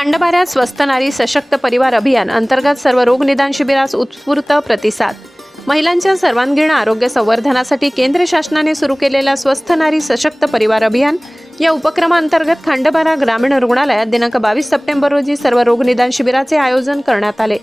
खांडबाऱ्यात स्वस्त नारी सशक्त परिवार अभियान अंतर्गत सर्व रोग निदान शिबिरास उत्स्फूर्त प्रतिसाद. महिलांच्या सर्वांगीण आरोग्य संवर्धनासाठी केंद्र शासनाने सुरू केलेल्या स्वस्थ नारी सशक्त परिवार अभियान या उपक्रमांतर्गत खांडबारा ग्रामीण रुग्णालयात दिनांक बावीस सप्टेंबर रोजी सर्व रोग निदान शिबिराचे आयोजन करण्यात आले.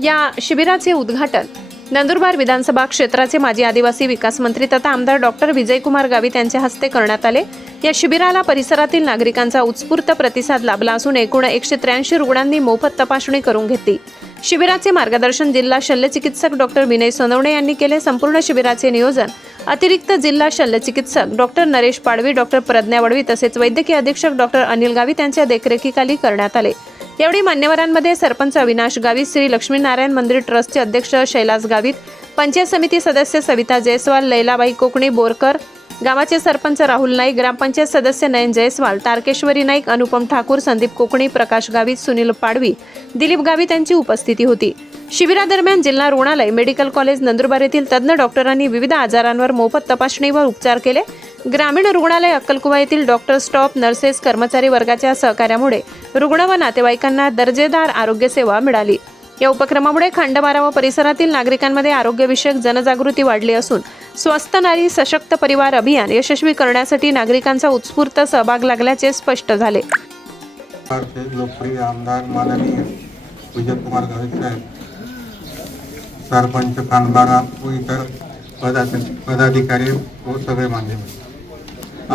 या शिबिराचे उद्घाटन नंदुरबार विधानसभा क्षेत्राचे माजी आदिवासी विकास मंत्री तथा आमदार डॉक्टर विजयकुमार गावित यांच्या हस्ते करण्यात आले. या शिबिराला परिसरातील नागरिकांचा उत्स्फूर्त प्रतिसाद लाभला असून एकूण एकशे त्र्याऐंशी रुग्णांनी मोफत तपासणी करून घेतली. शिबिराचे मार्गदर्शन जिल्हा शल्यचिकित्सक डॉक्टर विनय सोनवणे यांनी केले. संपूर्ण शिबिराचे नियोजन अतिरिक्त जिल्हा शल्यचिकित्सक डॉक्टर नरेश पाडवी डॉक्टर प्रज्ञा वडवी तसेच वैद्यकीय अधीक्षक डॉक्टर अनिल गावित यांच्या देखरेखीखाली करण्यात आले. यावेळी मान्यवरांमध्ये सरपंच अविनाश गावित श्री लक्ष्मीनारायण मंदिर ट्रस्टचे अध्यक्ष शैलास गावित पंचायत समिती सदस्य सविता जयस्वाल लैलाबाई कोकणी बोरकर गावाचे सरपंच राहुल नाईक ग्रामपंचायत सदस्य नयन जयस्वाल तारकेश्वरी नाईक अनुपम ठाकूर संदीप कोकणी प्रकाश गावित सुनील पाडवी दिलीप गावित यांची उपस्थिती होती. शिबिरादरम्यान जिल्हा रुग्णालय मेडिकल कॉलेज नंदुरबार येथील तज्ज्ञ डॉक्टरांनी विविध आजारांवर मोफत तपासणी व उपचार केले. ग्रामीण रुग्णालय अक्कलकुवा येथील डॉक्टर स्टॉप नर्सेस कर्मचारी वर्गाच्या सहकार्यामुळे रुग्ण व नातेवाईकांना दर्जेदार आरोग्य सेवा मिळाली. या उपक्रमामुळे खंडबारा व परिसरातील नागरिकांमध्ये आरोग्यविषयक जनजागृती वाढली असून स्वस्त नारी सशक्त परिवार अभियान यशस्वी करण्यासाठी नागरिकांचा उत्स्फूर्त सहभाग लागल्याचे स्पष्ट झाले. लोकप्रिय आमदार माननीय विजयकुमार गावित साहेब सरपंच खानबारा व इतर पदाधि पदाधिकारी व सगळे मान्यवर.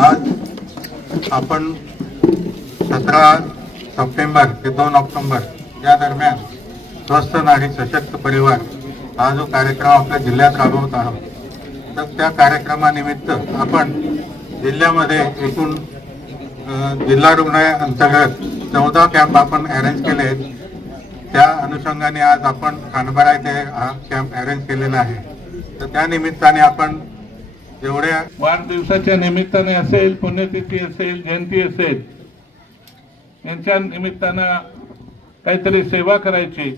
आज आपण सतरा सप्टेंबर ते दोन ऑक्टोबर या दरम्यान स्वस्थ नागरिक सशक्त परिवार हा जो कार्यक्रम आपल्या जिल्ह्यात राबवत आहोत तर त्या कार्यक्रमानिमित्त आपण जिल्ह्यामध्ये एकूण जिल्हा रुग्णालय अंतर्गत चौदा कॅम्प आपण अरेंज केले आहेत. त्या अनुषंगाने आज आपण खानबारा येथे हा कॅम्प अरेंज केलेला आहे. तर त्या निमित्ताने आपण जेवढ्या वाढदिवसाच्या निमित्ताने असेल पुण्यतिथी असेल जयंती असेल यांच्या निमित्तानं काहीतरी सेवा करायची.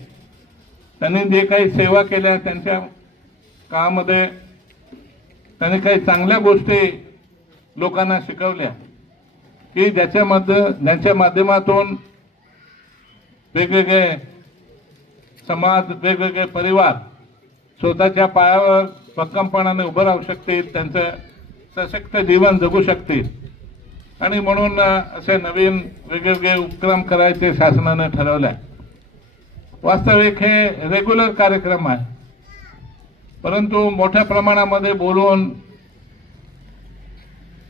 त्यांनी जे काही सेवा केल्या त्यांच्या काळामध्ये त्यांनी काही चांगल्या गोष्टी लोकांना शिकवल्या. की ज्याच्यामध्ये ज्यांच्या माध्यमातून वेगवेगळे समाज वेगवेगळे परिवार स्वतःच्या पायावर भक्कमपणाने उभं राहू शकतील त्यांचं सशक्त जीवन जगू शकतील. आणि म्हणून असे नवीन वेगवेगळे उपक्रम करायचे शासनाने ठरवले. वास्तविक हे रेग्युलर कार्यक्रम आहे. परंतु मोठ्या प्रमाणामध्ये बोलून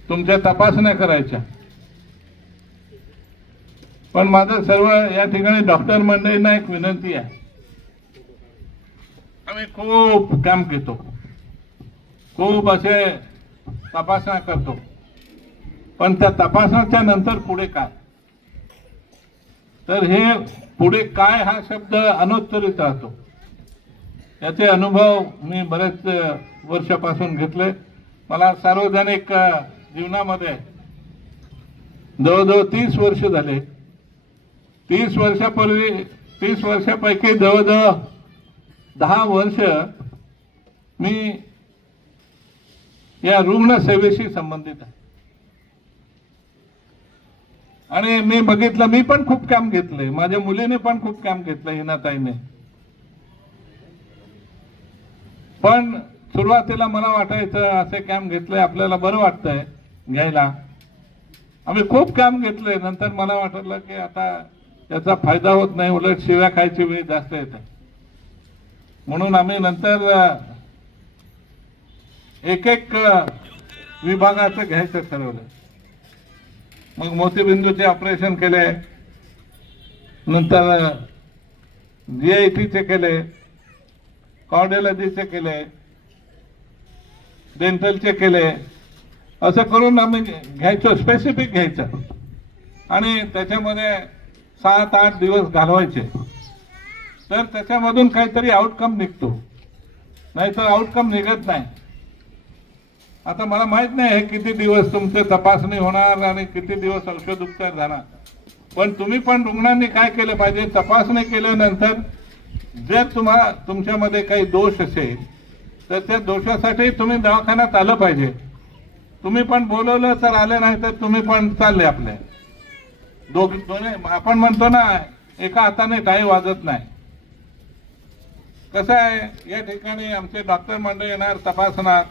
तुमच्या तपासण्या करायच्या. पण माझं सर्व या ठिकाणी डॉक्टर मंडळींना एक विनंती आहे. आम्ही खूप काम घेतो. खूप असे तपासण्या करतो. पण त्या तपासण्याच्या नंतर पुढे काय? तर हे पुढे काय हा शब्द अनुत्तरित राहतो. याचे अनुभव मी बरेच वर्षापासून घेतले. मला सार्वजनिक जीवनामध्ये जवळजवळ तीस वर्ष झाले. तीस वर्षापूर्वी तीस वर्षापैकी जवळजवळ दहा वर्ष मी या रुग्णसेवेशी संबंधित आहे. आणि मी बघितलं मी पण खूप काम घेतलंय. माझ्या मुलीने पण खूप काम घेतलं हिनाताईने. पण सुरुवातीला मला वाटायचं असे काम घेतलंय आपल्याला बरं वाटतंय घ्यायला. आम्ही खूप काम घेतलंय. नंतर मला वाटलं की आता याचा फायदा होत नाही उलट शिव्या खायची वेळ जास्त येते. म्हणून आम्ही नंतर एक एक विभागाचं घ्यायचं ठरवलं. मग मोतीबिंदूचे ऑपरेशन केले. नंतर जी आय टीचे केले. कॉर्डिओलॉजीचे केले. डेंटलचे केले. असं करून आम्ही घ्यायचो स्पेसिफिक घ्यायचं. आणि त्याच्यामध्ये सात आठ दिवस घालवायचे. तर त्याच्यामधून काहीतरी आउटकम निघतो. नाहीतर आउटकम निघत नाही. आता मला माहीत नाही हे किती दिवस तुमचे तपासणी होणार आणि किती दिवस औषध उपचार झाला. पण तुम्ही पण रुग्णांनी काय केलं पाहिजे? तपासणी केल्यानंतर जर तुम्हा तुमच्यामध्ये काही दोष असेल तर त्या दोषासाठी तुम्ही दवाखान्यात आलं पाहिजे. तुम्ही पण बोलवलं तर आले नाही तर तुम्ही पण चालले आपले दोघ दोन्ही आपण म्हणतो ना एका हाताने काही वाजत नाही. कसं आहे? या ठिकाणी आमचे डॉक्टर मंडळ येणार तपासणार.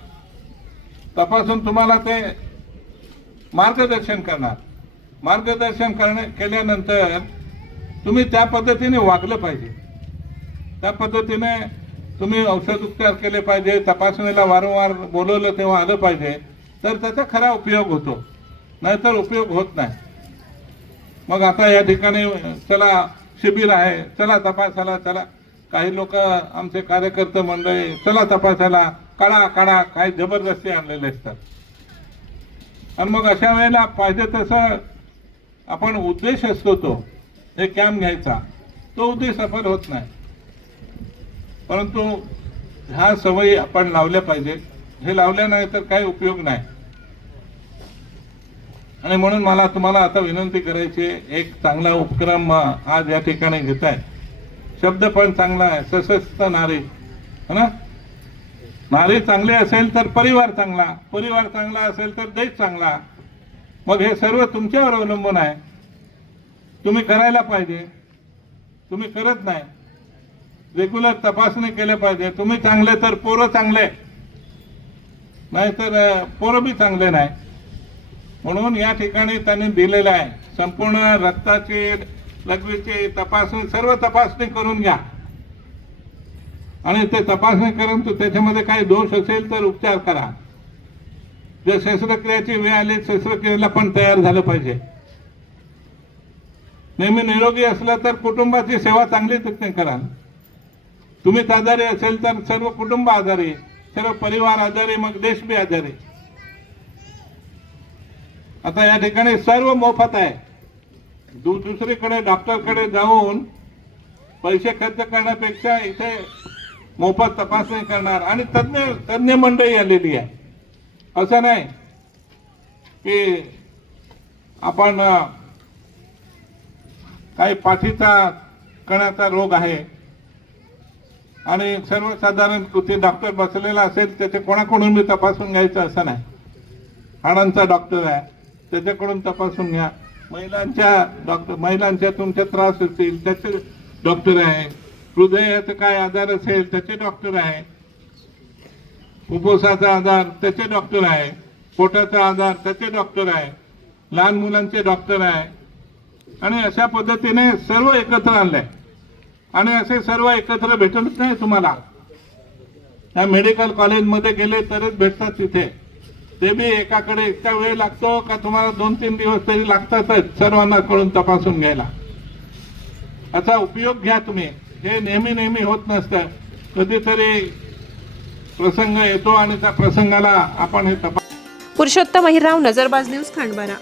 तपासून तुम्हाला ते मार्गदर्शन करणार. मार्गदर्शन करणे केल्यानंतर तुम्ही त्या पद्धतीने वागलं पाहिजे. त्या पद्धतीने तुम्ही औषध उपचार केले पाहिजे तपासणीला वारंवार बोलवलं तेव्हा आलं पाहिजे. तर त्याचा खरा उपयोग होतो. नाहीतर उपयोग होत नाही. मग आता या ठिकाणी चला शिबिर आहे. चला तपासाला चला. काही लोक आमचे कार्यकर्ते मंडळी चला तपासायला काढा काढा काही जबरदस्ती आणलेले असतात. आणि मग अशा वेळेला पाहिजे तसं आपण उद्देश असतो तो हे कॅम्प घ्यायचा. तो उद्देश सफल होत नाही. परंतु ह्या सवयी आपण लावल्या पाहिजे हे लावल्या नाही तर काही उपयोग नाही. आणि म्हणून मला तुम्हाला आता विनंती करायची आहे, एक चांगला उपक्रम आज या ठिकाणी घेत आहे शब्द पण चांगला आहे सशस्त्र नारी है ना? नारी चांगली असेल तर परिवार चांगला परिवार चांगला असेल तर देश चांगला. मग हे सर्व तुमच्यावर अवलंबून आहे. तुम्ही करायला पाहिजे. तुम्ही करत नाही. रेग्युलर तपासणी केल्या पाहिजे. तुम्ही चांगले तर पोरं चांगले. नाहीतर पोरं बी चांगले नाही. म्हणून या ठिकाणी त्यांनी दिलेलं आहे. संपूर्ण रक्ताची लघवीचे तपासणी सर्व तपासणी करून घ्या. आणि ते तपासणी करून त्याच्यामध्ये काही दोष असेल तर उपचार करा. जर शस्त्रक्रियाची वेळ आली शस्त्रक्रियेला पण तयार झालं पाहिजे. नेहमी निरोगी असलं तर कुटुंबाची सेवा चांगली तज्ञ करा. तुम्हीच आजारी असेल तर सर्व कुटुंब आजारी सर्व परिवार आजारी मग देश बी आजारी. आता या ठिकाणी सर्व मोफत आहे. दुसरीकडे डॉक्टरकडे जाऊन पैसे खर्च करण्यापेक्षा इथे मोफत तपासणी करणार. आणि तज्ञ तज्ञ मंडळी आलेली आहे. असं नाही की आपण काही पाठीचा कण्याचा रोग आहे आणि सर्वसाधारण ते डॉक्टर बसलेला असेल त्याचे कोणाकडून मी तपासून घ्यायचं असं नाही. हाडांचा डॉक्टर आहे त्याच्याकडून तपासून घ्या. महिलांच्या डॉक्टर महिलांच्या तुमच्या त्रास असतील त्याचे डॉक्टर आहे. हृदयाचा काय आजार असेल त्याचे डॉक्टर आहे. फुफ्फुसाचा आजार त्याचे डॉक्टर आहे. पोटाचा आजार त्याचे डॉक्टर आहे. लहान मुलांचे डॉक्टर आहे. आणि अशा पद्धतीने सर्व एकत्र आणलंय. आणि असे सर्व एकत्र भेटत नाही तुम्हाला. त्या मेडिकल कॉलेजमध्ये गेले तरच भेटतात तिथे. ते बी एकाकडे इतका वेळ लागतो का तुम्हाला दोन तीन दिवस तरी लागतातच सर्वांना कळून तपासून घ्यायला. याचा उपयोग घ्या तुम्ही. हे नेहमी नेहमी होत नसतं. कधीतरी प्रसंग येतो आणि त्या प्रसंगाला आपण हे तपास पुरुषोत्तम अहिराव नजरबाज न्यूज खंडबारा.